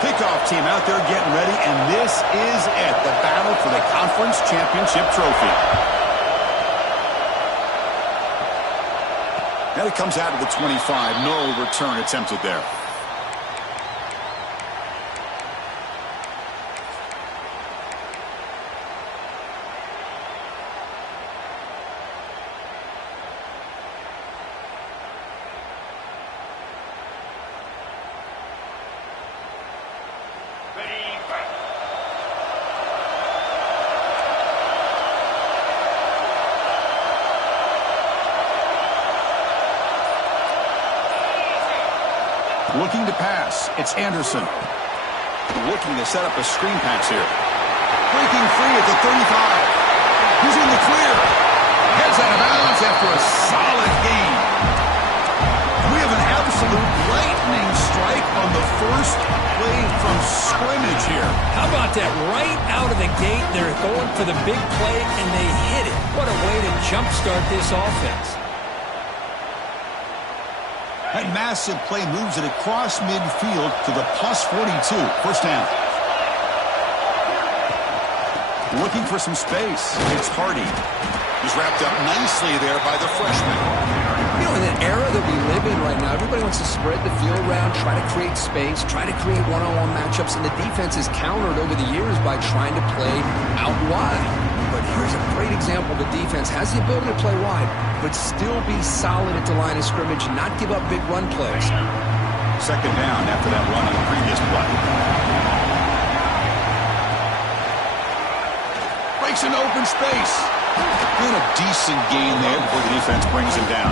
Kickoff team out there getting ready, and this is it, the battle for the conference championship trophy. And it comes out of the 25. No return attempted there. Looking to pass. It's Anderson. Looking to set up a screen pass here. Breaking free at the 35. He's in the clear. Heads out of bounds after a solid gain. We have an absolute lightning strike on the first play from scrimmage here. How about that? Right out of the gate, they're going for the big play, and they hit it. What a way to jumpstart this offense. That massive play moves it across midfield to the plus 42. First down. Looking for some space. It's Hardy. He's wrapped up nicely there by the freshman. You know, in the era that we live in right now, everybody wants to spread the field around, try to create space, try to create one-on-one matchups, and the defense is countered over the years by trying to play out wide. But here's a great example. The defense has the ability to play wide, but still be solid at the line of scrimmage and not give up big run plays. Second down after that run on the previous play. Breaks an open space. And a decent gain there before the defense brings him down.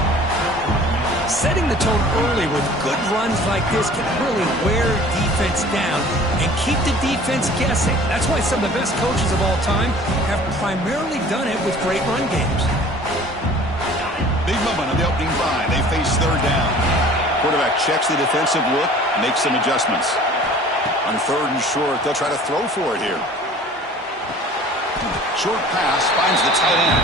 Setting the tone early with good runs like this can really wear defense down and keep the defense guessing. That's why some of the best coaches of all time have primarily done it with great run games. Big moment on the opening drive. They face third down. Quarterback checks the defensive look, makes some adjustments. On third and short, they'll try to throw for it here. Short pass finds the tight end.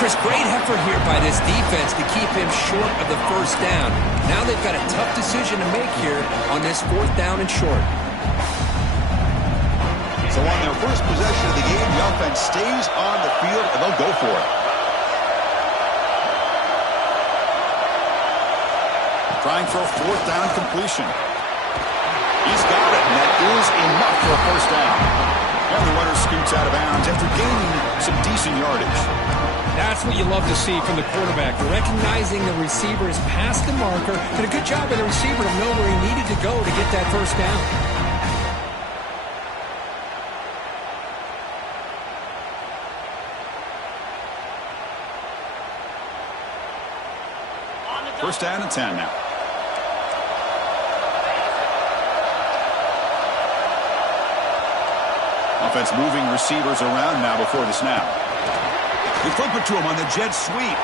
Chris, great effort here by this defense to keep him short of the first down. Now they've got a tough decision to make here on this fourth down and short. So on their first possession of the game, the offense stays on the field, and they'll go for it. Trying for a fourth down completion. He's got it, and that is enough for a first down. And the runner scoots out of bounds after gaining some decent yardage. That's what you love to see from the quarterback, recognizing the receiver is past the marker. Did a good job of the receiver to know where he needed to go to get that first down. First down and 10 now. Offense moving receivers around now before the snap. They flip it to him on the jet sweep.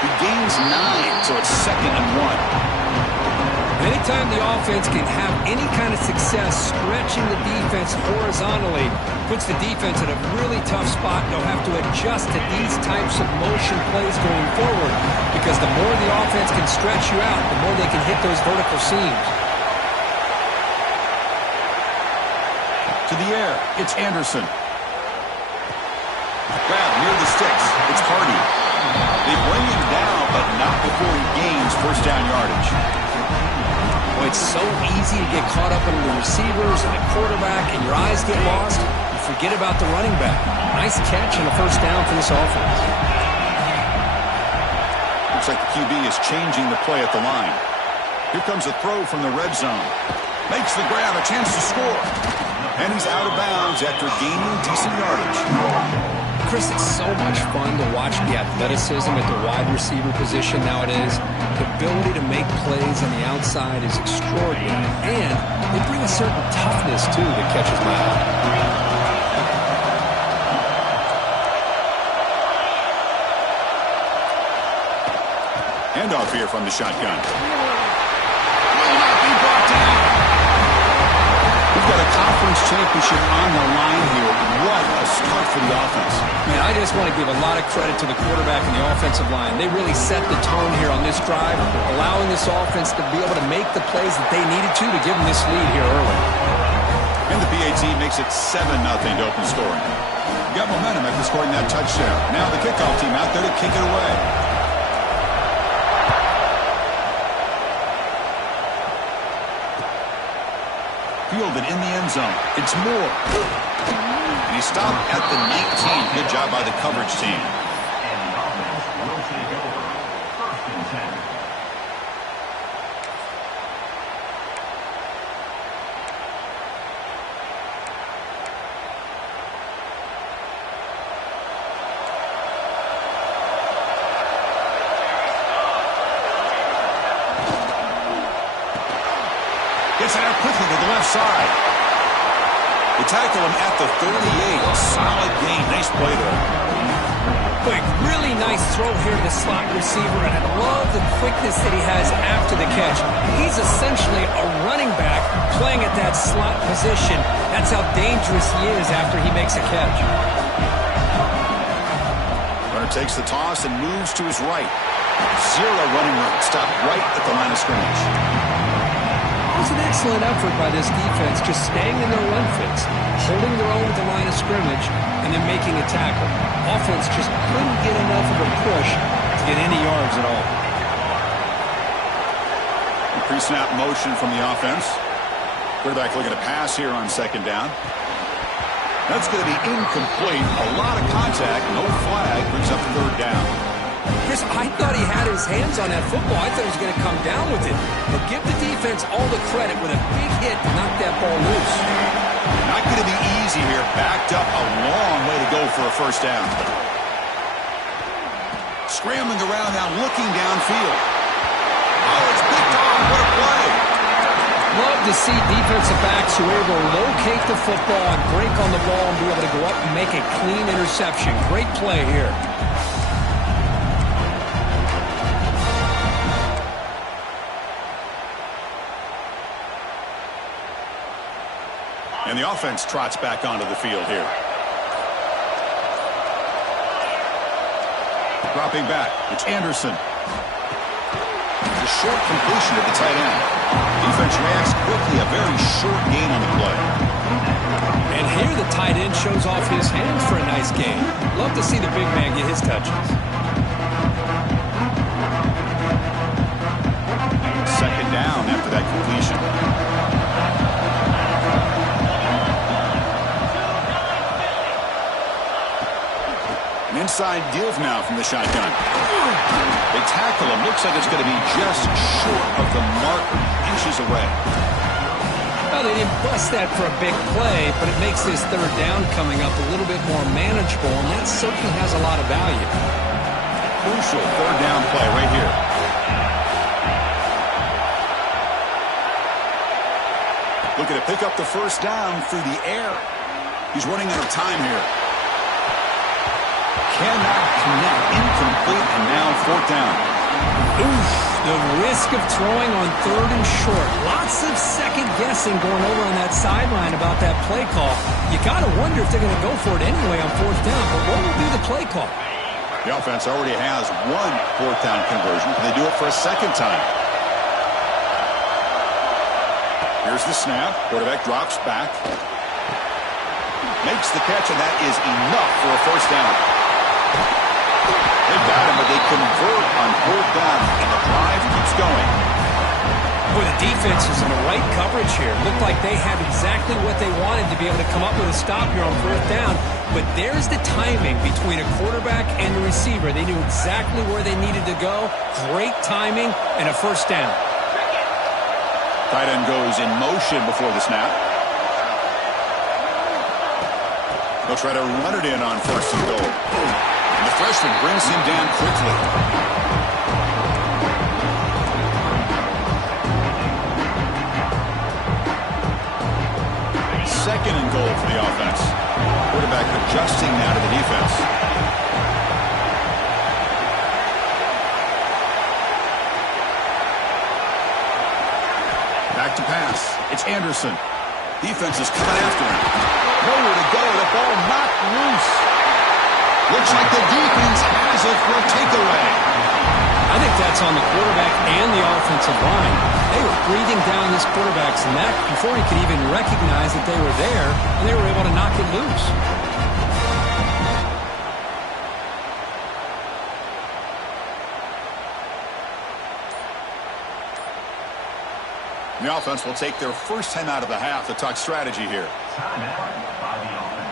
He gains 9, so it's 2nd and 1. Anytime the offense can have any kind of success stretching the defense horizontally, puts the defense in a really tough spot. They'll have to adjust to these types of motion plays going forward, because the more the offense can stretch you out, the more they can hit those vertical seams. To the air, it's Anderson. Grab near the sticks, it's Hardy. They bring him down, but not before he gains first down yardage. Well, it's so easy to get caught up in the receivers and the quarterback, and your eyes get lost. You forget about the running back. Nice catch and a first down for this offense. Looks like the QB is changing the play at the line. Here comes a throw from the red zone. Makes the grab, a chance to score. And he's out of bounds after gaining decent yardage. Chris, it's so much fun to watch the athleticism at the wide receiver position nowadays. The ability to make plays on the outside is extraordinary. And they bring a certain toughness, too, that catches my eye. Handoff here from the shotgun. Will not be brought down. We've got a conference championship on the line here. what a start for the offense. Man, I just want to give a lot of credit to the quarterback and the offensive line. They really set the tone here on this drive, allowing this offense to be able to make the plays that they needed to give them this lead here early. And the PAT makes it 7-0 to open scoring. Got momentum after scoring that touchdown. Now the kickoff team out there to kick it away. Fielded in the end zone. It's Moore. And he stopped at the 19. Good job by the coverage team. And the offense will take over. 1st and 10. Gets it out quickly to the left side. They tackle him at the 38. Solid gain. Nice play there. Quick, really nice throw here to the slot receiver, and I love the quickness that he has after the catch. He's essentially a running back playing at that slot position. That's how dangerous he is after he makes a catch. Runner takes the toss and moves to his right. Zero running room. Stopped right at the line of scrimmage. It was an excellent effort by this defense, just staying in their run fits, holding their own at the line of scrimmage, and then making a tackle. Offense just couldn't get enough of a push to get any yards at all. Pre-snap motion from the offense. Quarterback looking to pass here on 2nd down. That's going to be incomplete. A lot of contact, no flag, brings up 3rd down. Chris, I thought he had his hands on that football. I thought he was going to come down with it. But give the defense all the credit with a big hit to knock that ball loose. Not going to be easy here. Backed up a long way to go for a 1st down. Scrambling around now, looking downfield. Oh, it's picked off. What a play. Love to see defensive backs who are able to locate the football and break on the ball and be able to go up and make a clean interception. Great play here. And the offense trots back onto the field here. Dropping back, it's Anderson. It's a short completion to the tight end. Defense reacts quickly, a very short gain on the play. And here the tight end shows off his hands for a nice gain. Love to see the big man get his touches. 2nd down after that completion. Inside give now from the shotgun. They tackle him. Looks like it's going to be just short of the mark, inches away. Well, they didn't bust that for a big play, but it makes this 3rd down coming up a little bit more manageable, and that certainly has a lot of value. Crucial 3rd down play right here. Looking to pick up the 1st down through the air. He's running out of time here. Cannot connect, incomplete, and now 4th down. Oof, the risk of throwing on 3rd and short. Lots of second guessing going over on that sideline about that play call. You got to wonder if they're going to go for it anyway on 4th down, but what will be the play call? The offense already has one 4th down conversion. Can they do it for a 2nd time? Here's the snap. Quarterback drops back. Makes the catch, and that is enough for a 1st down. They got him, but they convert on 4th down, and the drive keeps going. Boy, the defense was in the right coverage here. Looked like they had exactly what they wanted to be able to come up with a stop here on 4th down. But there's the timing between a quarterback and the receiver. They knew exactly where they needed to go. Great timing and a 1st down. Tight end goes in motion before the snap. They'll try to run it in on 1st and goal. And the freshman brings him down quickly. 2nd and goal for the offense. Quarterback adjusting now to the defense. Back to pass. It's Anderson. Defense is coming after him. Nowhere to go. The ball knocked loose. Looks like the defense has it for a takeaway. I think that's on the quarterback and the offensive line. They were breathing down this quarterback's neck before he could even recognize that they were there, and they were able to knock it loose. The offense will take their first time out of the half to talk strategy here. Timeout by the offense.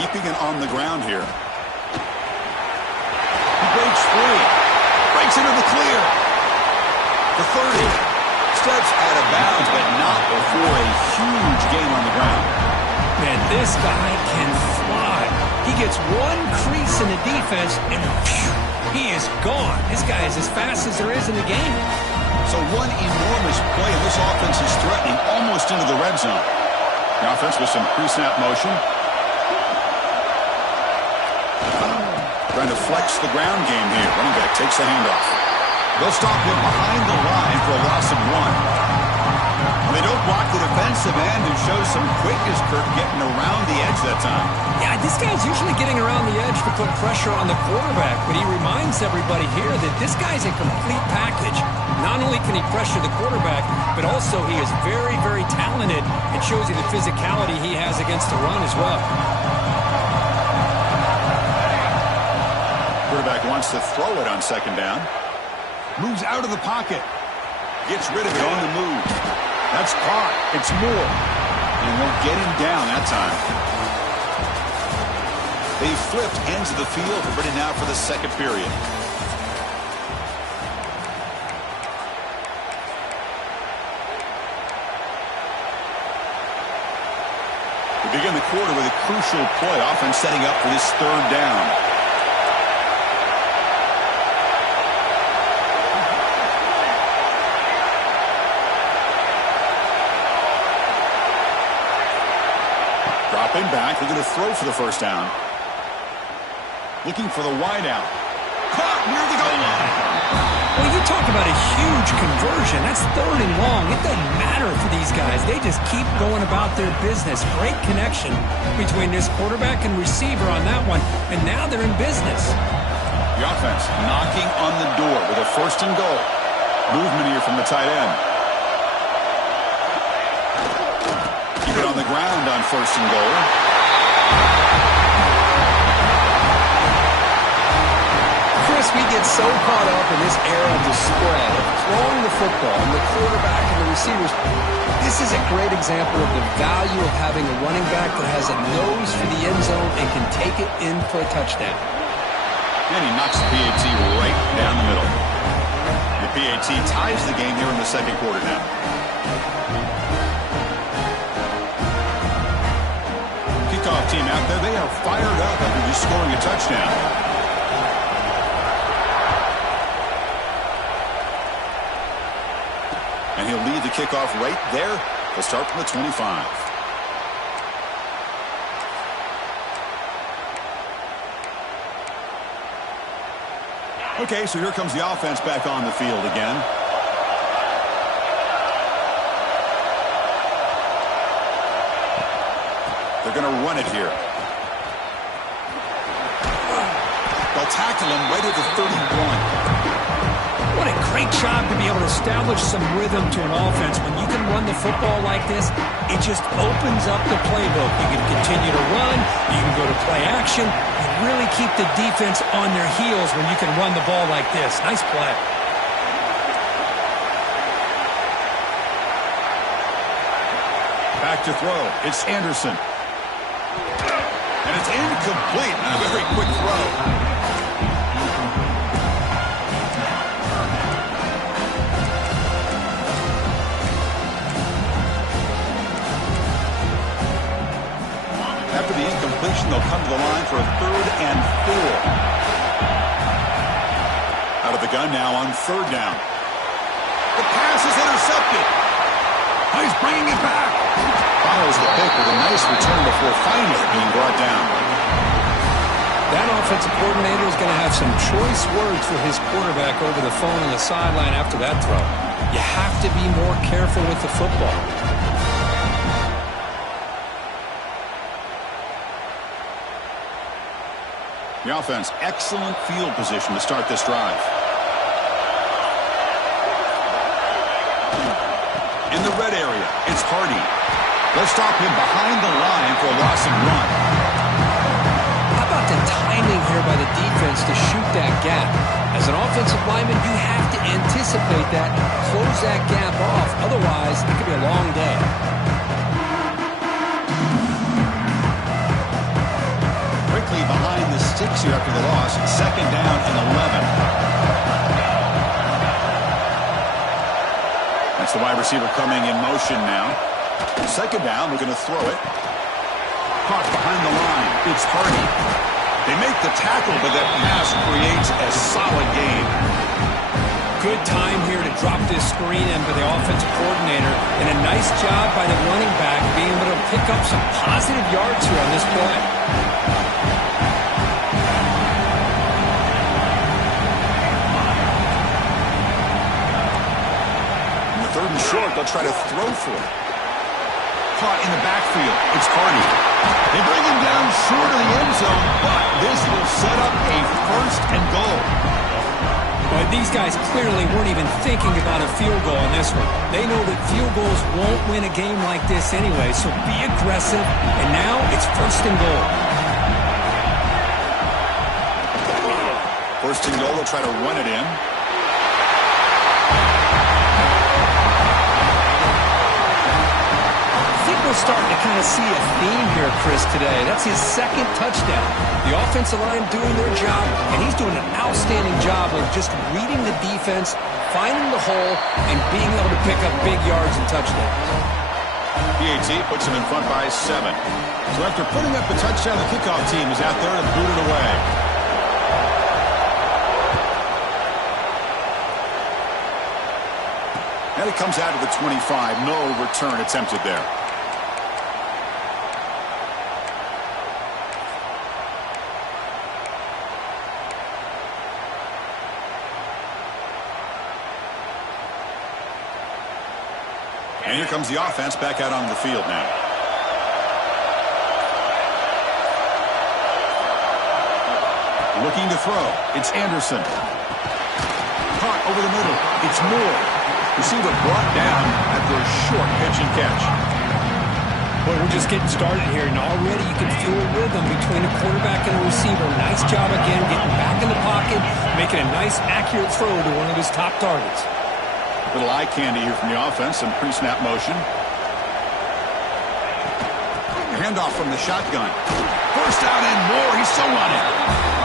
Keeping it on the ground here. He breaks free. Breaks into the clear. The 30. Steps out of bounds, but not before a huge gain on the ground. Man, this guy can fly. He gets one crease in the defense, and phew, he is gone. This guy is as fast as there is in the game. So one enormous play, and this offense is threatening almost into the red zone. The offense with some pre-snap motion. Trying to flex the ground game here. Running back takes the handoff. They'll stop him behind the line for a loss of 1. They don't block the defensive end and show some quickness, Kirk, getting around the edge that time. Yeah, this guy's usually getting around the edge to put pressure on the quarterback, but he reminds everybody here that this guy's a complete package. Not only can he pressure the quarterback, but also he is very, very talented and shows you the physicality he has against the run as well. Quarterback wants to throw it on second down. Moves out of the pocket. Gets rid of it on the move. That's caught. It's more. And they'll get him down that time. They flipped ends of the field. We're ready now for the second period. We begin the quarter with a crucial play. Offense setting up for this third down. Dropping back, they're going to throw for the first down. Looking for the wide out. Caught near the goal line. Well, you talk about a huge conversion. That's third and long. It doesn't matter for these guys. They just keep going about their business. Great connection between this quarterback and receiver on that one. And now they're in business. The offense knocking on the door with a first and goal. Movement here from the tight end. Keep it on the ground on first and goal. Chris, we get so caught up in this era of the spread, of throwing the football, and the quarterback and the receivers. This is a great example of the value of having a running back that has a nose for the end zone and can take it in for a touchdown. And he knocks the PAT right down the middle. The PAT ties the game here in the second quarter now. Kickoff team out there, they are fired up after just scoring a touchdown. And he'll lead the kickoff right there. He'll start from the 25. Okay, so here comes the offense back on the field again. They're going to run it here. They'll tackle him right at the 31. What a great job to be able to establish some rhythm to an offense. When you can run the football like this, it just opens up the playbook. You can continue to run. You can go to play action. You really keep the defense on their heels when you can run the ball like this. Nice play. Back to throw. It's Anderson. And it's incomplete. A very quick throw. After the incompletion, they'll come to the line for a 3rd and 4. Out of the gun now on 3rd down. The pass is intercepted. Oh, he's bringing it back. follows the pick with a nice return before finally being brought down. That offensive coordinator is going to have some choice words for his quarterback over the phone on the sideline after that throw. You have to be more careful with the football. The offense, excellent field position to start this drive. In the red area, it's Hardy. They'll stop him behind the line for a loss and run. How about the timing here by the defense to shoot that gap? As an offensive lineman, you have to anticipate that, close that gap off. Otherwise, it could be a long day. Quickly behind the sticks here after the loss. Second down and 11. That's the wide receiver coming in motion now. Second down, we're going to throw it. Caught behind the line. It's Hardy. They make the tackle, but that pass creates a solid gain. Good time here to drop this screen in by the offensive coordinator, and a nice job by the running back being able to pick up some positive yards here on this play. Third and short, they'll try to throw for it. Caught in the backfield. It's Hardy. They bring him down short of the end zone, but this will set up a first and goal. But these guys clearly weren't even thinking about a field goal on this one. They know that field goals won't win a game like this anyway, so be aggressive. And now it's first and goal. First and goal, they'll try to run it in. We're starting to kind of see a theme here, Chris, today. That's his second touchdown. The offensive line doing their job, and he's doing an outstanding job of just reading the defense, finding the hole, and being able to pick up big yards and touchdowns. PAT puts him in front by 7. So after putting up the touchdown, the kickoff team is out there to boot it away. And it comes out of the 25. No return attempted there. And here comes the offense back out onto the field now. Looking to throw. It's Anderson. Caught over the middle. It's Moore. Receiver brought down after a short pitch and catch. Boy, we're just getting started here, and already you can feel a rhythm between the quarterback and the receiver. Nice job again, getting back in the pocket, making a nice, accurate throw to one of his top targets. Little eye candy here from the offense, some pre-snap motion. Handoff from the shotgun. First down and more. He's still running.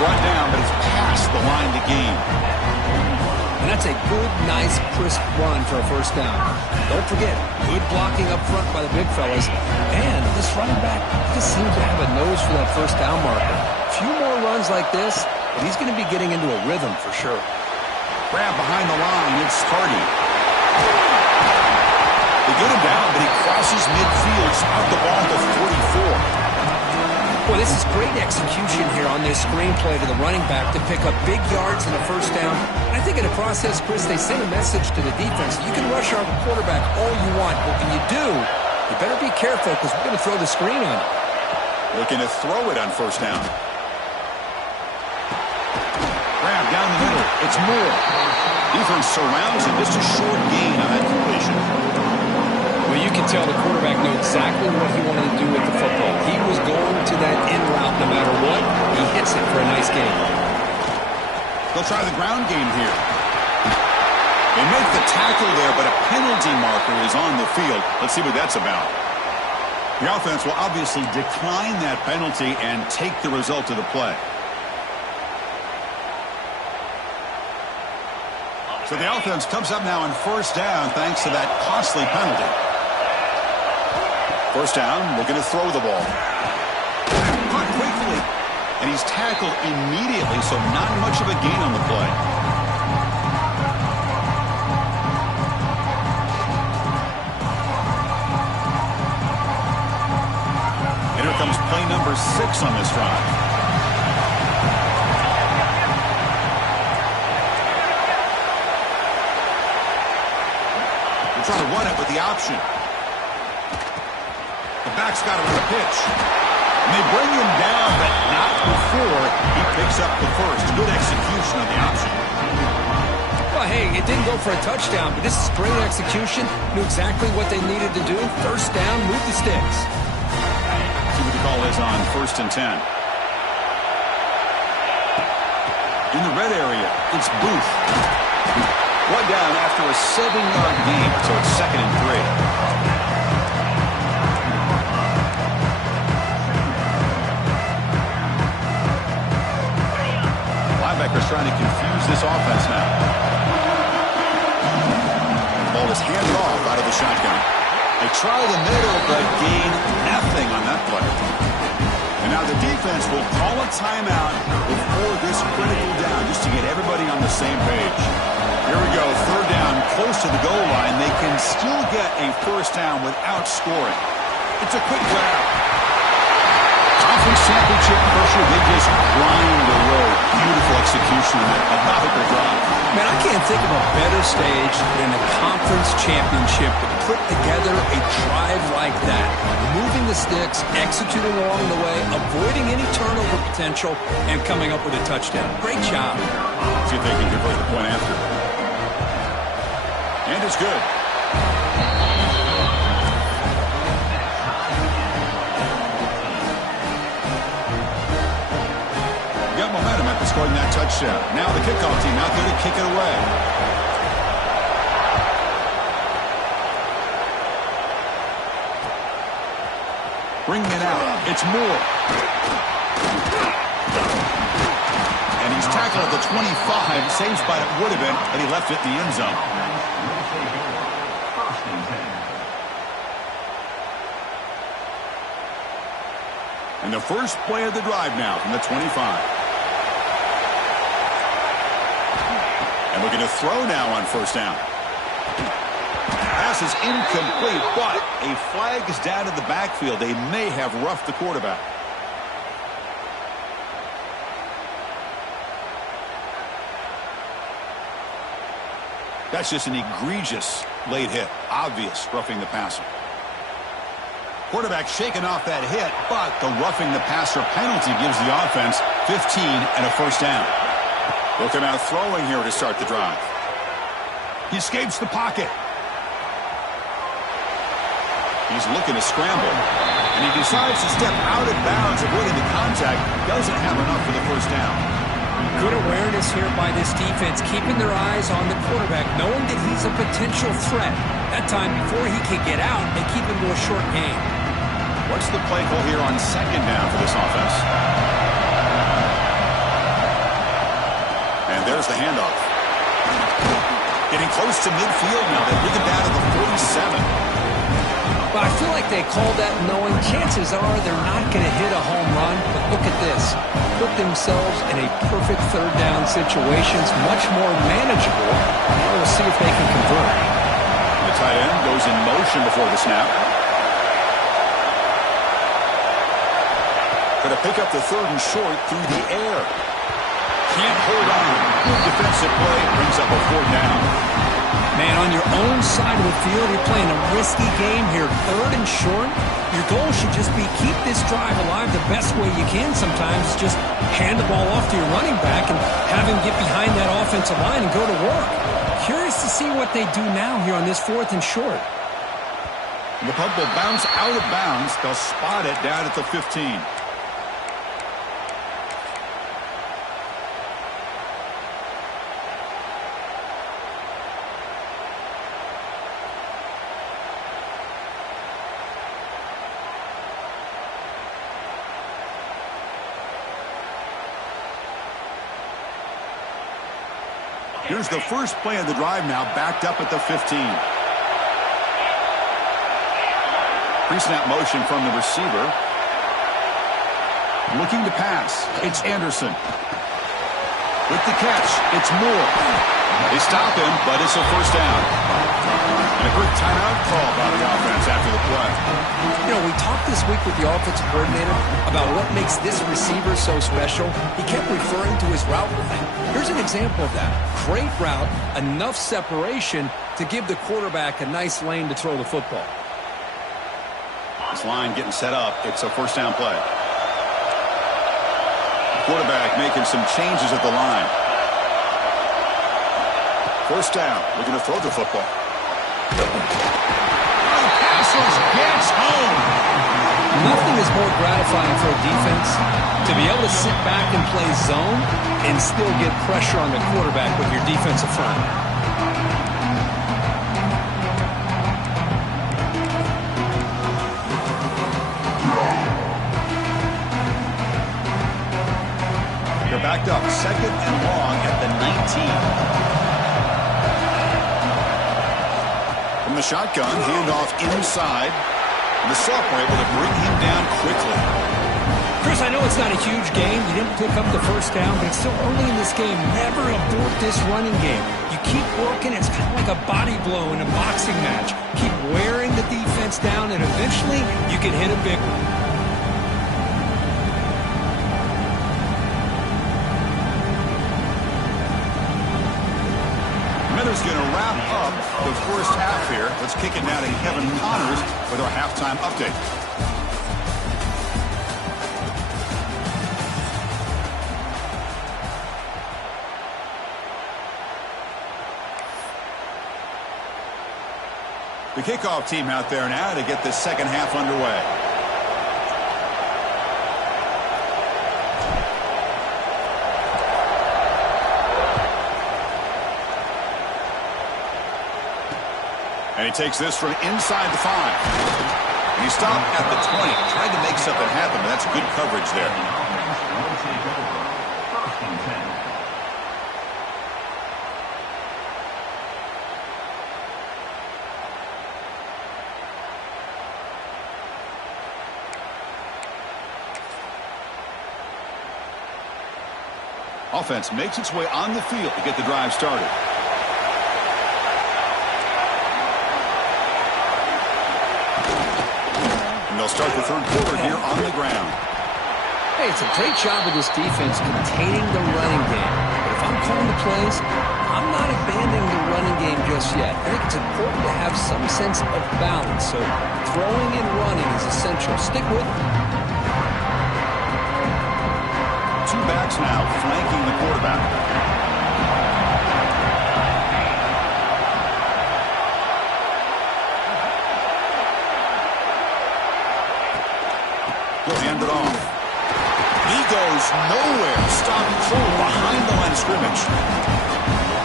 Brought down, but it's past the line to gain. And that's a good, nice, crisp run for a first down. Don't forget, good blocking up front by the big fellas. And this running back just seems to have a nose for that first down marker. A few more runs like this, and he's going to be getting into a rhythm for sure. Grab behind the line. It's Hardy. They get him down, but he crosses midfield, out the ball to 44. Boy, this is great execution here on this screenplay to the running back to pick up big yards in the first down. And I think in the process, Chris, they send a message to the defense. You can rush our quarterback all you want, but when you do, you better be careful because we're going to throw the screen on you. Looking to throw it on first down. Grab down the middle. It's Moore. Defense surrounds him. Just a short gain on that completion. Well, you can tell the quarterback knew exactly what he wanted to do with the football. He was going to that in route no matter what. He hits it for a nice gain. They'll try the ground game here. They make the tackle there, but a penalty marker is on the field. Let's see what that's about. The offense will obviously decline that penalty and take the result of the play. So the offense comes up now on first down thanks to that costly penalty. First down, looking to throw the ball. Caught quickly, and he's tackled immediately, so not much of a gain on the play. for 6 on this drive. They're trying to run it with the option. The back's got him on the pitch. And they bring him down, but not before he picks up the first. Good execution on the option. Well, hey, it didn't go for a touchdown, but this is great execution. Knew exactly what they needed to do. First down, move the sticks. See what the call is on 1st and 10. In the red area, it's Booth. One down after a 7-yard gain, so it's 2nd and 3. Linebackers trying to confuse this offense now. The ball is handed off out of the shotgun. They try the middle, but gain nothing on that play. And now the defense will call a timeout before this critical down, just to get everybody on the same page. Here we go, 3rd down, close to the goal line. They can still get a first down without scoring. It's a quick grab. Conference championship pressure, they just grind the road. Beautiful execution on that methodical drive. Man, I can't think of a better stage than a conference championship to put together a drive like that. Moving the sticks, executing along the way, avoiding any turnover potential, and coming up with a touchdown. Great job. See if they can convert the point after. And it's good. Got momentum after scoring that touchdown. Now the kickoff team out there to kick it away. Bringing it out. It's Moore. And he's tackled at the 25. Same spot it would have been, but he left it in the end zone. And the first play of the drive now from the 25. And looking to throw now on 1st down. Pass is incomplete, but a flag is down in the backfield. They may have roughed the quarterback. That's just an egregious late hit. Obvious roughing the passer. Quarterback shaking off that hit, but the roughing the passer penalty gives the offense 15 and a first down. They'll come out throwing here to start the drive. He escapes the pocket. He's looking to scramble, and he decides to step out of bounds, avoiding the contact. Doesn't have enough for the first down. Good awareness here by this defense, keeping their eyes on the quarterback, knowing that he's a potential threat. That time, before he can get out, they keep him to a short gain. What's the play call here on 2nd down for this offense? And there's the handoff. Getting close to midfield now. They bring him down to the 47. But I feel like they called that knowing chances are they're not going to hit a home run. But look at this. Put themselves in a perfect 3rd down situation. It's much more manageable. Now we'll see if they can convert. The tight end goes in motion before the snap. Going to pick up the 3rd and short through the air. Can't hold on. Good defensive play. Brings up a 4th down. Man, on your own side of the field, you're playing a risky game here. 3rd and short. Your goal should just be keep this drive alive the best way you can sometimes. Just hand the ball off to your running back and have him get behind that offensive line and go to work. Curious to see what they do now here on this 4th and short. And the punt will bounce out of bounds. They'll spot it down at the 15. Here's the first play of the drive now, backed up at the 15. Pre-snap motion from the receiver. Looking to pass. It's Anderson. With the catch, it's Moore. They stop him, but it's a first down. And a quick timeout call by the offense after the play. You know, we talked this week with the offensive coordinator about what makes this receiver so special. He kept referring to his route running. Here's an example of that. Great route, enough separation to give the quarterback a nice lane to throw the football. This line getting set up. It's a first down play. Quarterback making some changes at the line. First down. Looking to throw the football. Passes gets home. Nothing is more gratifying for a defense to be able to sit back and play zone and still get pressure on the quarterback with your defensive front. They're backed up. Second and long at the 19. From the shotgun, handoff inside. And the sophomore able to bring him down quickly. Chris, I know it's not a huge game. You didn't pick up the first down, but it's still early in this game. Never abort this running game. You keep working. It's kind of like a body blow in a boxing match. Keep wearing the defense down, and eventually you can hit a big one. Miller's going to wrap up the first half here. Let's kick it now to Kevin Connors with our halftime update. The kickoff team out there now to get this second half underway. And he takes this from inside the 5. And he stopped at the 20. Tried to make something happen, but that's good coverage there. First and 10. Offense makes its way on the field to get the drive started. They'll start the third quarter here on the ground. Hey, it's a great job of this defense containing the running game. But if I'm calling the plays, I'm not abandoning the running game just yet. I think it's important to have some sense of balance. So throwing and running is essential. Stick with it. Two backs now flanking the quarterback. He'll hand it off. He goes nowhere. Stopped cold behind the line of scrimmage.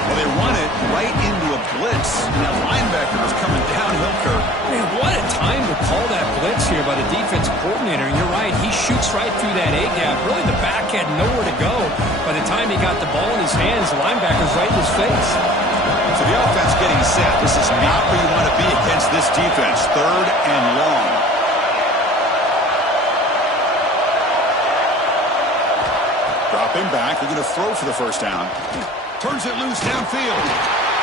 Well, they run it right into a blitz. And that linebacker was coming downhill curve. Man, what a time to call that blitz here by the defense coordinator. And you're right, he shoots right through that A-gap. Really, the back had nowhere to go. By the time he got the ball in his hands, the linebacker's right in his face. So the offense getting set. This is not where you want to be against this defense. Third and long. Dropping back. They're going to throw for the first down. Turns it loose downfield.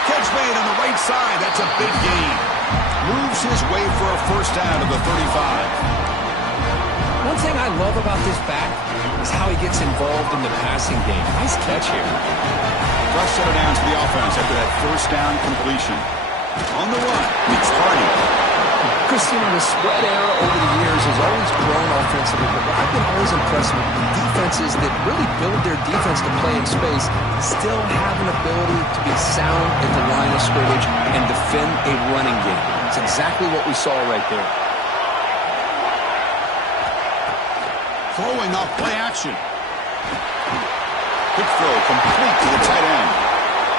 Catch made on the right side. That's a big gain. Moves his way for a first down to the 35. One thing I love about this back is how he gets involved in the passing game. Nice catch here. Fresh set of downs to the offense after that first down completion. On the run, it's Hardy. Chris, you know, the spread era over the years has always grown offensively, but what I've been always impressed with defenses that really build their defense to play in space still have an ability to be sound at the line of scrimmage and defend a running game. It's exactly what we saw right there. Throwing off play action. Quick throw complete to the tight end.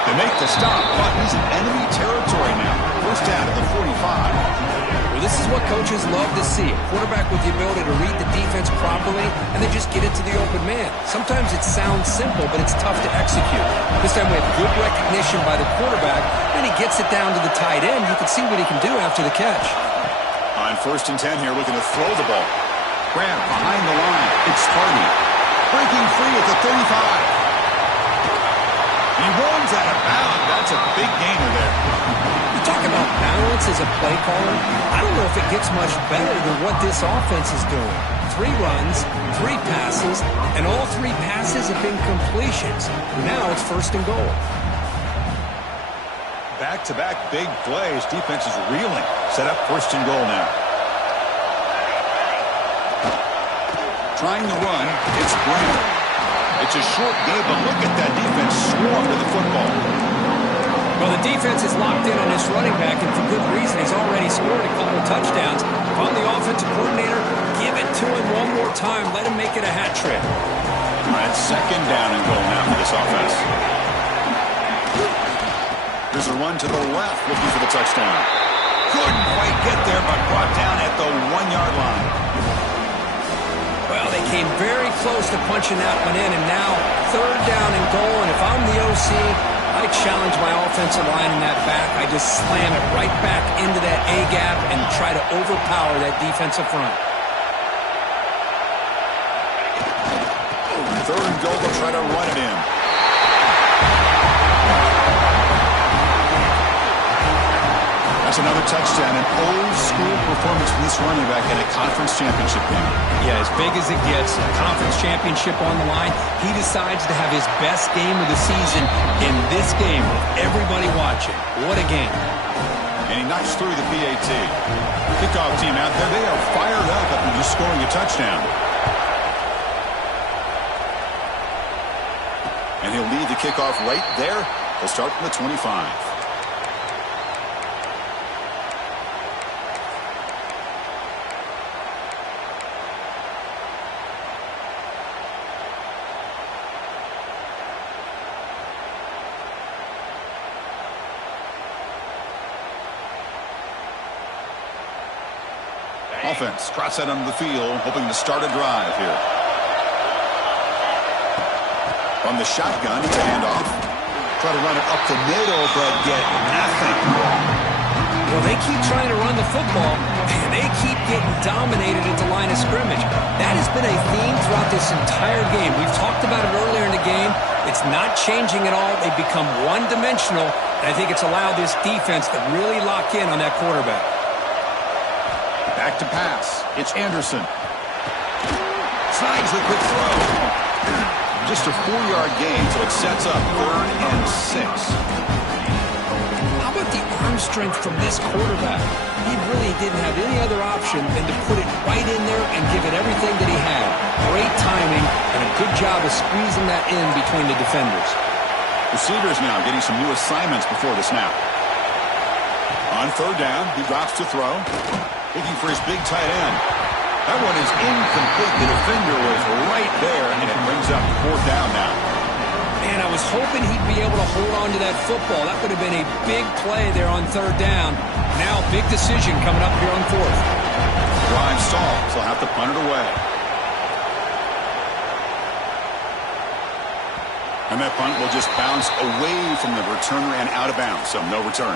They make the stop, but he's in enemy territory now. First down to the 45. Well, this is what coaches love to see. A quarterback with the ability to read the defense properly and then just get it to the open man. Sometimes it sounds simple, but it's tough to execute. This time we have good recognition by the quarterback, and he gets it down to the tight end. You can see what he can do after the catch. On first and 10 here, looking to throw the ball. Grant behind the line. It's Hardy. Breaking free at the 35. He runs out of bounds. That's a big gainer there. You talk about as a play caller, I don't know if it gets much better than what this offense is doing. 3 runs, 3 passes, and all 3 passes have been completions. Now it's 1st and goal. Back-to-back big plays. Defense is reeling. Set up 1st and goal now. Trying to run, it's Grant. It's a short game, but look at that defense swarm to the football. Well, the defense is locked in on this running back, and for good reason. He's already scored a couple of touchdowns. If I'm the offensive coordinator, give it to him one more time. Let him make it a hat trick. All right, 2nd down and goal now for this offense. There's a run to the left, looking for the touchdown. Couldn't quite get there, but brought down at the 1-yard line. Well, they came very close to punching that one in, and now 3rd down and goal. And if I'm the OC, I challenge my offensive line in that back. I just slam it right back into that A-gap and try to overpower that defensive front. 3rd and goal, they'll try to run it in. That's another touchdown, an old-school performance from this running back in a conference championship game. Yeah, as big as it gets, a conference championship on the line. He decides to have his best game of the season in this game with everybody watching. What a game. And he knocks through the PAT. Kickoff team out there, they are fired up after just scoring a touchdown. And he'll lead the kickoff right there. They'll start from the 25. Offense trots out onto the field, hoping to start a drive here. From the shotgun, it's a handoff. Try to run it up the middle, but get nothing. Well, they keep trying to run the football, and they keep getting dominated at the line of scrimmage. That has been a theme throughout this entire game. We've talked about it earlier in the game. It's not changing at all. They've become one-dimensional, and I think it's allowed this defense to really lock in on that quarterback. Back to pass. It's Anderson. Slides the quick throw. Just a 4-yard gain, so it sets up 3rd and 6. How about the arm strength from this quarterback? He really didn't have any other option than to put it right in there and give it everything that he had. Great timing and a good job of squeezing that in between the defenders. Receivers now getting some new assignments before the snap. On 3rd down, he drops to throw. Looking for his big tight end. That one is incomplete. The defender was right there, and it brings up 4th down now. Man, I was hoping he'd be able to hold on to that football. That would have been a big play there on 3rd down. Now, big decision coming up here on 4th. Drive stalls. They'll have to punt it away. And that punt will just bounce away from the returner and out of bounds, so no return.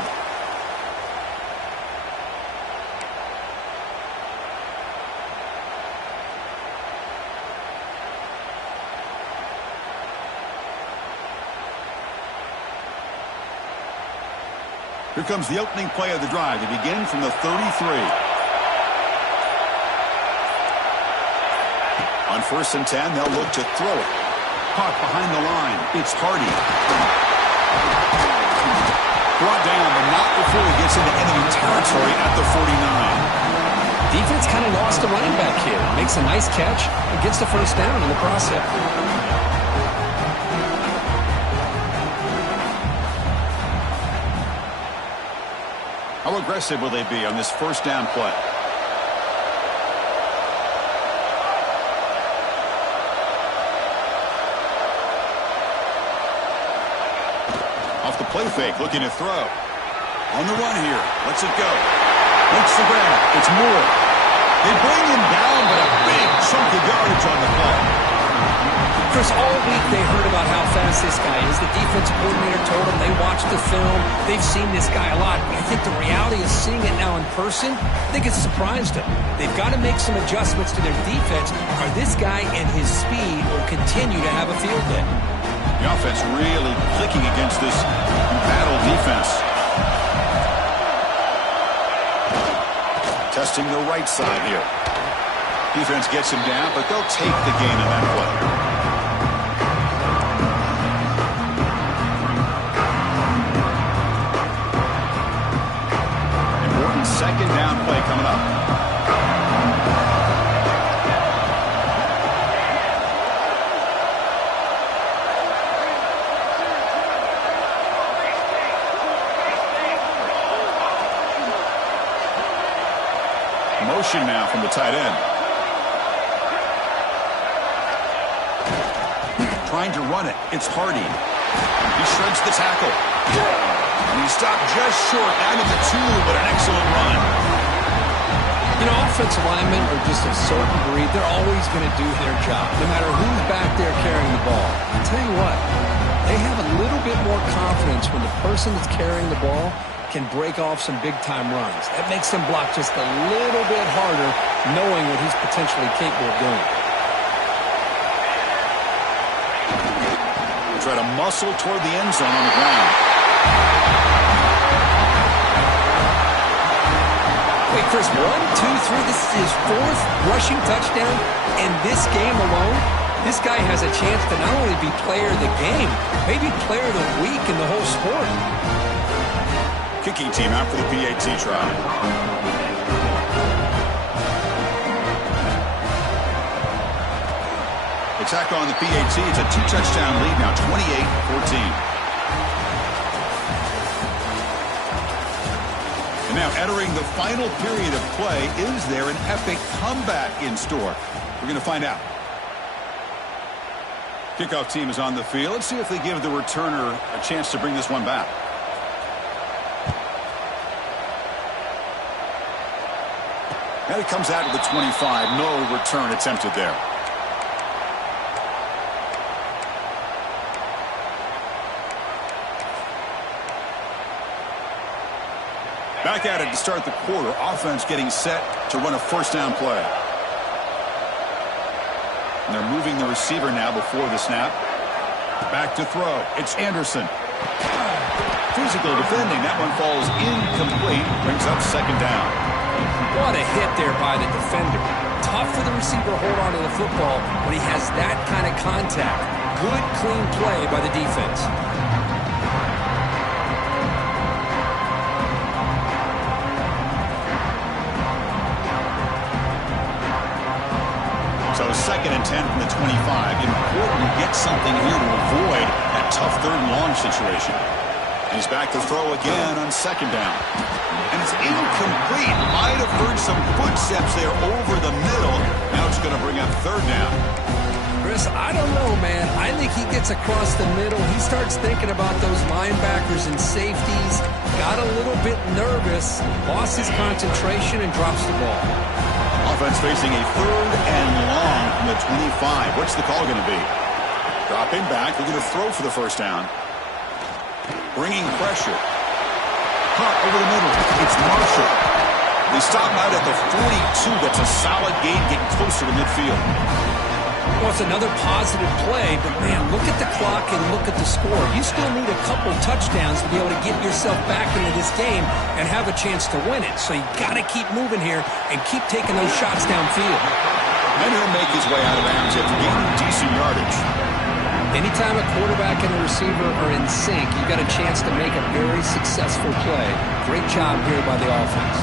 Here comes the opening play of the drive. They begin from the 33. On 1st and 10, they'll look to throw it. Caught behind the line. It's Hardy. Brought down, but not before he gets into enemy territory at the 49. Defense kind of lost a running back here. Makes a nice catch and gets the 1st down in the process. How aggressive will they be on this 1st down play? Off the play fake, looking to throw. On the run here, lets it go. Makes the grab, it's Moore. They bring him down, but a big chunk of yardage on the play. Chris, all week they heard about how fast this guy is. The defensive coordinator told them they watched the film. They've seen this guy a lot. But I think the reality of seeing it now in person, I think it's surprised them. They've got to make some adjustments to their defense, or this guy and his speed will continue to have a field day. The offense really clicking against this battle defense. Testing the right side here. Defense gets him down, but they'll take the gain on that play. Second down play coming up. Motion now from the tight end. Trying to run it. It's Hardy. He shreds the tackle. And he stopped just short out of the 2, but an excellent run. You know, offensive linemen are just a certain breed. They're always going to do their job, no matter who's back there carrying the ball. I'll tell you what, they have a little bit more confidence when the person that's carrying the ball can break off some big-time runs. That makes them block just a little bit harder, knowing what he's potentially capable of doing. Try to muscle toward the end zone on the ground. Wait, Chris, 1, 2, 3. This is his 4th rushing touchdown in this game alone. This guy has a chance to not only be player of the game, maybe player of the week in the whole sport. Kicking team out for the PAT try. Attack on the PAT. It's a 2-touchdown lead now, 28-14. And now entering the final period of play, is there an epic comeback in store? We're going to find out. Kickoff team is on the field. Let's see if they give the returner a chance to bring this one back. Now he comes out to the 25. No return attempted there. Back at it to start the quarter. Offense getting set to run a first down play. And they're moving the receiver now before the snap. Back to throw. It's Anderson. Physical defending. That one falls incomplete. Brings up second down. What a hit there by the defender. Tough for the receiver to hold on to the football when he has that kind of contact. Good, clean play by the defense. So 2nd and 10 from the 25. Important to get something here to avoid that tough 3rd and long situation. He's back to throw again on second down. And it's incomplete. Might have heard some footsteps there over the middle. Now it's going to bring up 3rd down. Chris, I don't know, man. I think he gets across the middle. He starts thinking about those linebackers and safeties. Got a little bit nervous. Lost his concentration and drops the ball. Offense facing a 3rd and long from the 25. What's the call going to be? Dropping back. They're going to throw for the first down. Bringing pressure. Cut over the middle. It's Marshall. They stop out at the 42. That's a solid gain, getting closer to midfield. Well, it's another positive play, but man, look at the clock and look at the score. You still need a couple touchdowns to be able to get yourself back into this game and have a chance to win it. So you got to keep moving here and keep taking those shots downfield. And he'll make his way out of bounds after gaining decent yardage. Anytime a quarterback and a receiver are in sync, you've got a chance to make a very successful play. Great job here by the offense.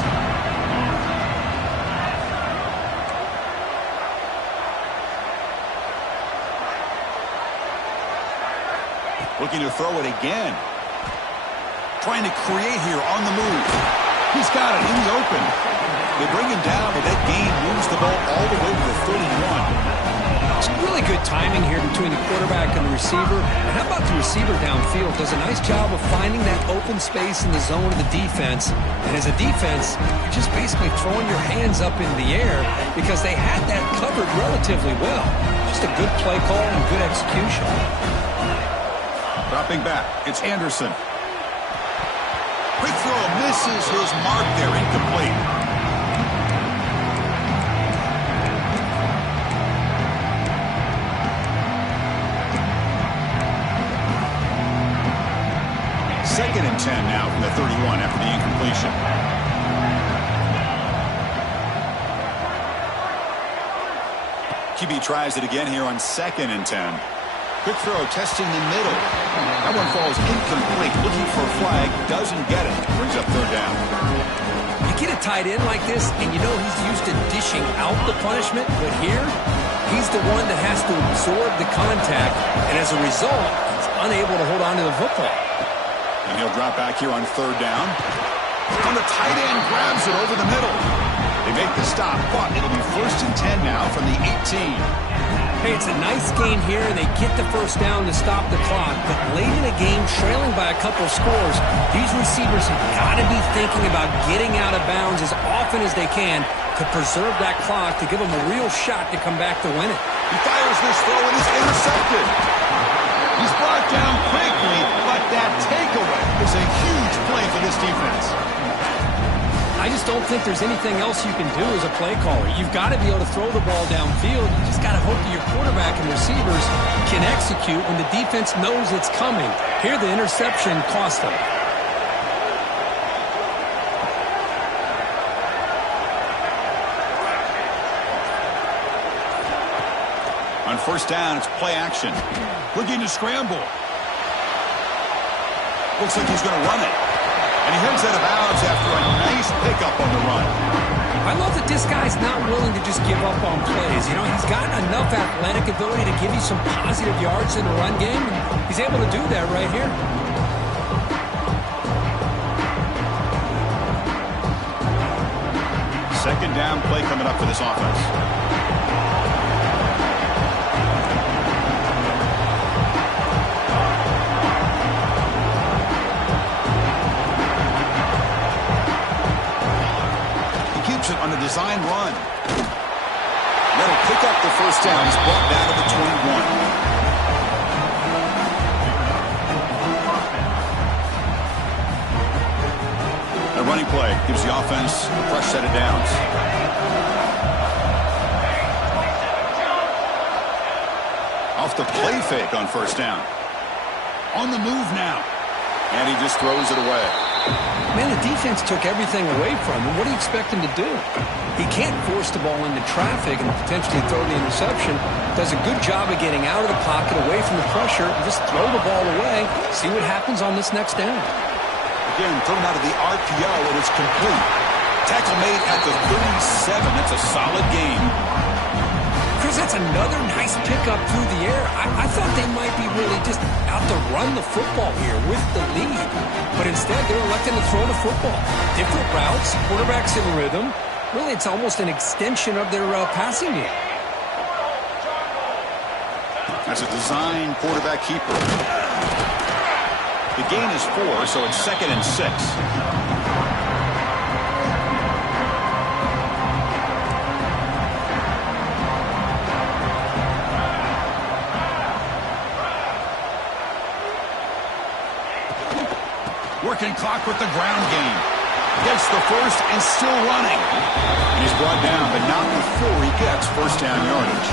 Looking to throw it again. Trying to create here on the move. He's got it in the open. They bring him down, but that gain moves the ball all the way to the 31. It's really good timing here between the quarterback and the receiver. And how about the receiver downfield? Does a nice job of finding that open space in the zone of the defense. And as a defense, you're just basically throwing your hands up in the air because they had that covered relatively well. Just a good play call and good execution. Dropping back, it's Anderson. Quick throw, misses his mark there, incomplete. Second and 10 now from the 31 after the incompletion. QB tries it again here on 2nd and 10. Quick throw, testing the middle. That one falls incomplete. Looking for a flag, doesn't get it. Brings up 3rd down. You get a tight end like this, and you know he's used to dishing out the punishment, but here, he's the one that has to absorb the contact, and as a result, he's unable to hold on to the football. And he'll drop back here on 3rd down. And the tight end grabs it over the middle. They make the stop, but it'll be 1st and 10 now from the 18. Hey, it's a nice gain here, and they get the 1st down to stop the clock. But late in a game, trailing by a couple of scores, these receivers have got to be thinking about getting out of bounds as often as they can to preserve that clock, to give them a real shot to come back to win it. He fires this throw, and it's intercepted. He's brought down quickly, but that takeaway is a huge play for this defense. I just don't think there's anything else you can do as a play caller. You've got to be able to throw the ball downfield. You just got to hope that your quarterback and receivers can execute when the defense knows it's coming. Here, the interception cost them. On 1st down, it's play action. Looking to scramble. Looks like he's going to run it. And he heads out of bounds after a nice pickup on the run. I love that this guy's not willing to just give up on plays. You know, he's got enough athletic ability to give you some positive yards in the run game, and he's able to do that right here. Second down play coming up for this offense. On a design run. That'll pick up the 1st down. He's brought down to the 21. A running play gives the offense a fresh set of downs. Off the play fake on 1st down. On the move now. And he just throws it away. Man, the defense took everything away from him. What do you expect him to do? He can't force the ball into traffic and potentially throw the interception. Does a good job of getting out of the pocket, away from the pressure, and just throw the ball away. See what happens on this next down. Again, thrown out of the RPO, and it's complete. Tackle made at the 37. That's a solid game. Chris, that's another nice pickup through the air. I thought they might be really just out to run the football here with the lead. But instead, they're electing to throw the football. Different routes, quarterbacks in rhythm. Really, it's almost an extension of their passing game. That's a design quarterback keeper. The gain is 4, so it's 2nd and 6. Working clock with the ground game. Gets the 1st and still running. And he's brought down, but not before he gets 1st down yardage.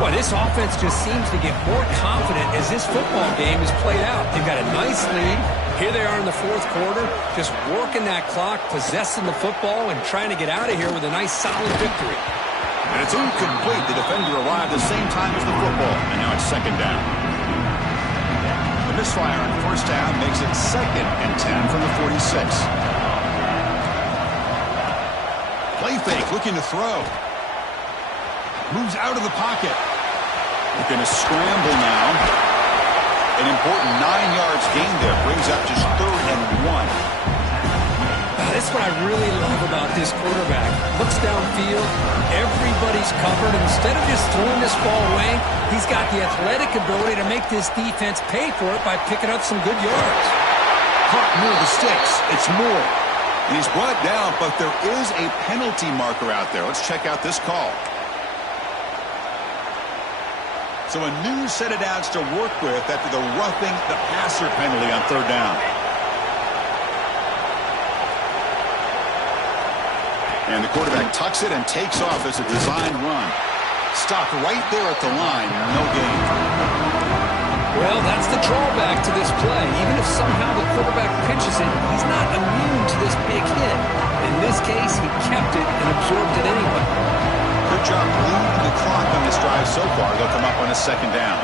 Boy, this offense just seems to get more confident as this football game is played out. They've got a nice lead. Here they are in the 4th quarter, just working that clock, possessing the football, and trying to get out of here with a nice, solid victory. And it's incomplete. The defender arrived the same time as the football, and now it's 2nd down. The misfire on 1st down makes it 2nd and 10 from the 46. Play fake, looking to throw. Moves out of the pocket. Looking to scramble now. An important 9 yards gain there. Brings up just 3rd and 1. That's what I really love about this quarterback. Looks downfield, everybody's covered. Instead of just throwing this ball away, he's got the athletic ability to make this defense pay for it by picking up some good yards. Caught near the sticks. It's Moore. And he's brought down, but there is a penalty marker out there. Let's check out this call. So a new set of downs to work with after the roughing the passer penalty on 3rd down. And the quarterback tucks it and takes off as a designed run. Stopped right there at the line. No gain. Well, that's the drawback to this play. Even if somehow the quarterback pitches it, he's not immune to this big hit. In this case, he kept it and absorbed it anyway. Good job So far, they'll come up on a second down.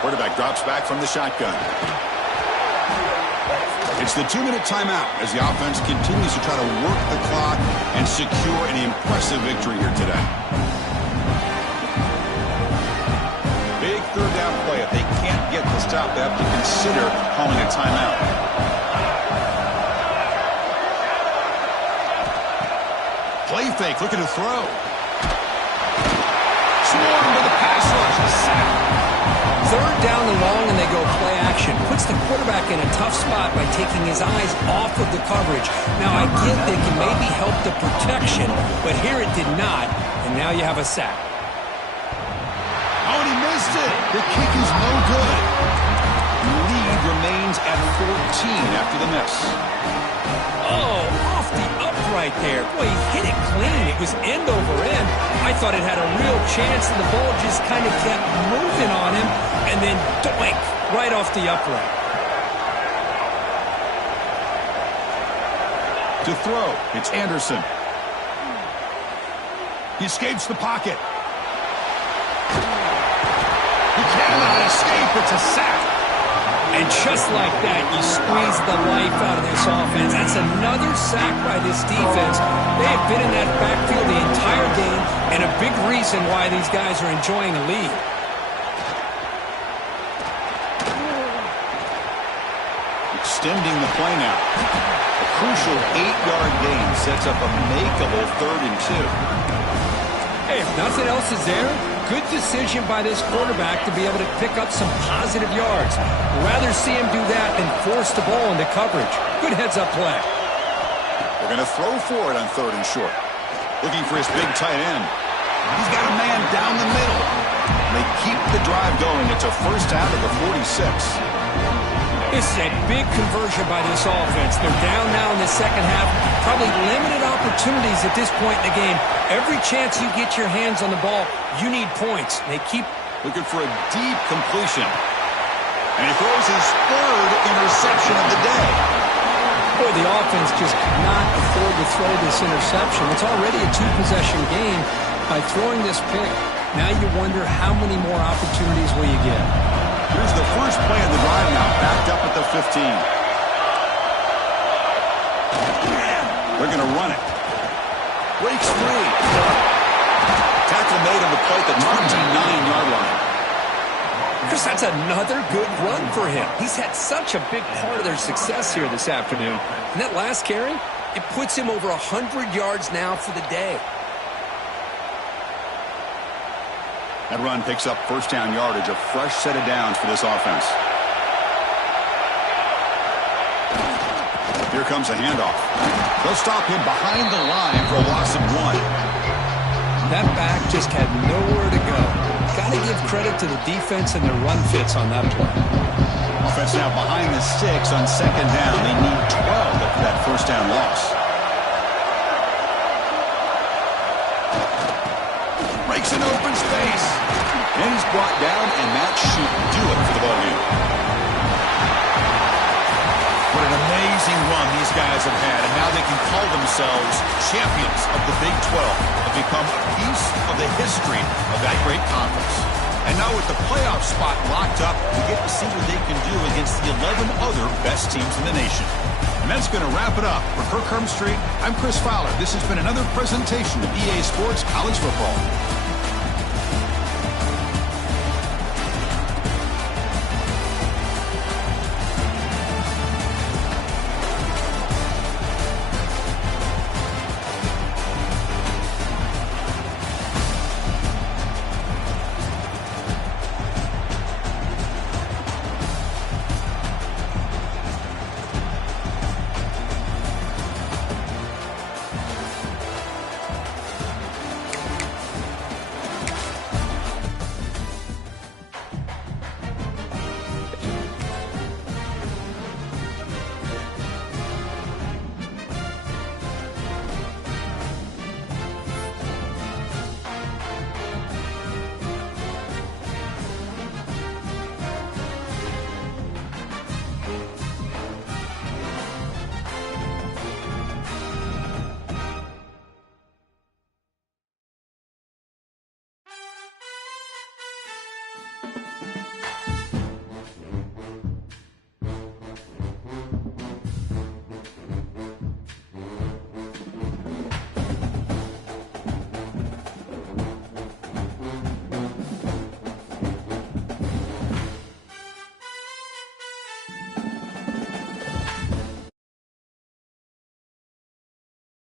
Quarterback drops back from the shotgun. It's the 2-minute timeout as the offense continues to try to work the clock and secure an impressive victory here today. Big third down play. If they can't get the stop, they have to consider calling a timeout. Play fake, looking to throw. Swarmed by the pass rush, the sack. Third down and long, and they go play action. Puts the quarterback in a tough spot by taking his eyes off of the coverage. Now, I get they can maybe help the protection, but here it did not, and now you have a sack. Oh, and he missed it. The kick is no good. Lead remains at 14 after the miss. Oh, off the upright there. Boy, he hit it clean. It was end over end. I thought it had a real chance, and the ball just kind of kept moving on him, and then doink, right off the upright. To throw, it's Anderson. He escapes the pocket. He cannot escape. It's a sack. And just like that, you squeeze the life out of this offense. That's another sack by this defense. They have been in that backfield the entire game, and a big reason why these guys are enjoying a lead. Extending the play now. A crucial 8-yard gain sets up a makeable 3rd and 2. Hey, if nothing else is there, good decision by this quarterback to be able to pick up some positive yards. Rather see him do that than force the ball into coverage. Good heads-up play. They're going to throw for it on 3rd and short. Looking for his big tight end. He's got a man down the middle. They keep the drive going. It's a first out of the 46. This is a big conversion by this offense. They're down now in the second half. Probably limited opportunities at this point in the game. Every chance you get your hands on the ball, you need points. They keep looking for a deep completion. And he throws his 3rd interception of the day. Boy, the offense just cannot afford to throw this interception. It's already a 2-possession game. By throwing this pick, now you wonder how many more opportunities will you get. Here's the first play of the drive now, backed up at the 15. They're going to run it. Breaks free. Tackle made on the play at the 29-yard line. Chris, that's another good run for him. He's had such a big part of their success here this afternoon. And that last carry, it puts him over 100 yards now for the day. That run picks up first down yardage, a fresh set of downs for this offense. Here comes a handoff. They'll stop him behind the line for a loss of 1. That back just had nowhere to go. Got to give credit to the defense and their run fits on that play. Offense now behind the 6 on second down. They need 12 after that first down loss. Breaks an open space. And he's brought down, and that should do it for the ballgame. What an amazing run these guys have had, and now they can call themselves champions of the Big 12 and become a piece of the history of that great conference. And now with the playoff spot locked up, we get to see what they can do against the 11 other best teams in the nation. And that's going to wrap it up. For Kirk Hermstreet, I'm Chris Fowler. This has been another presentation of EA Sports College Football.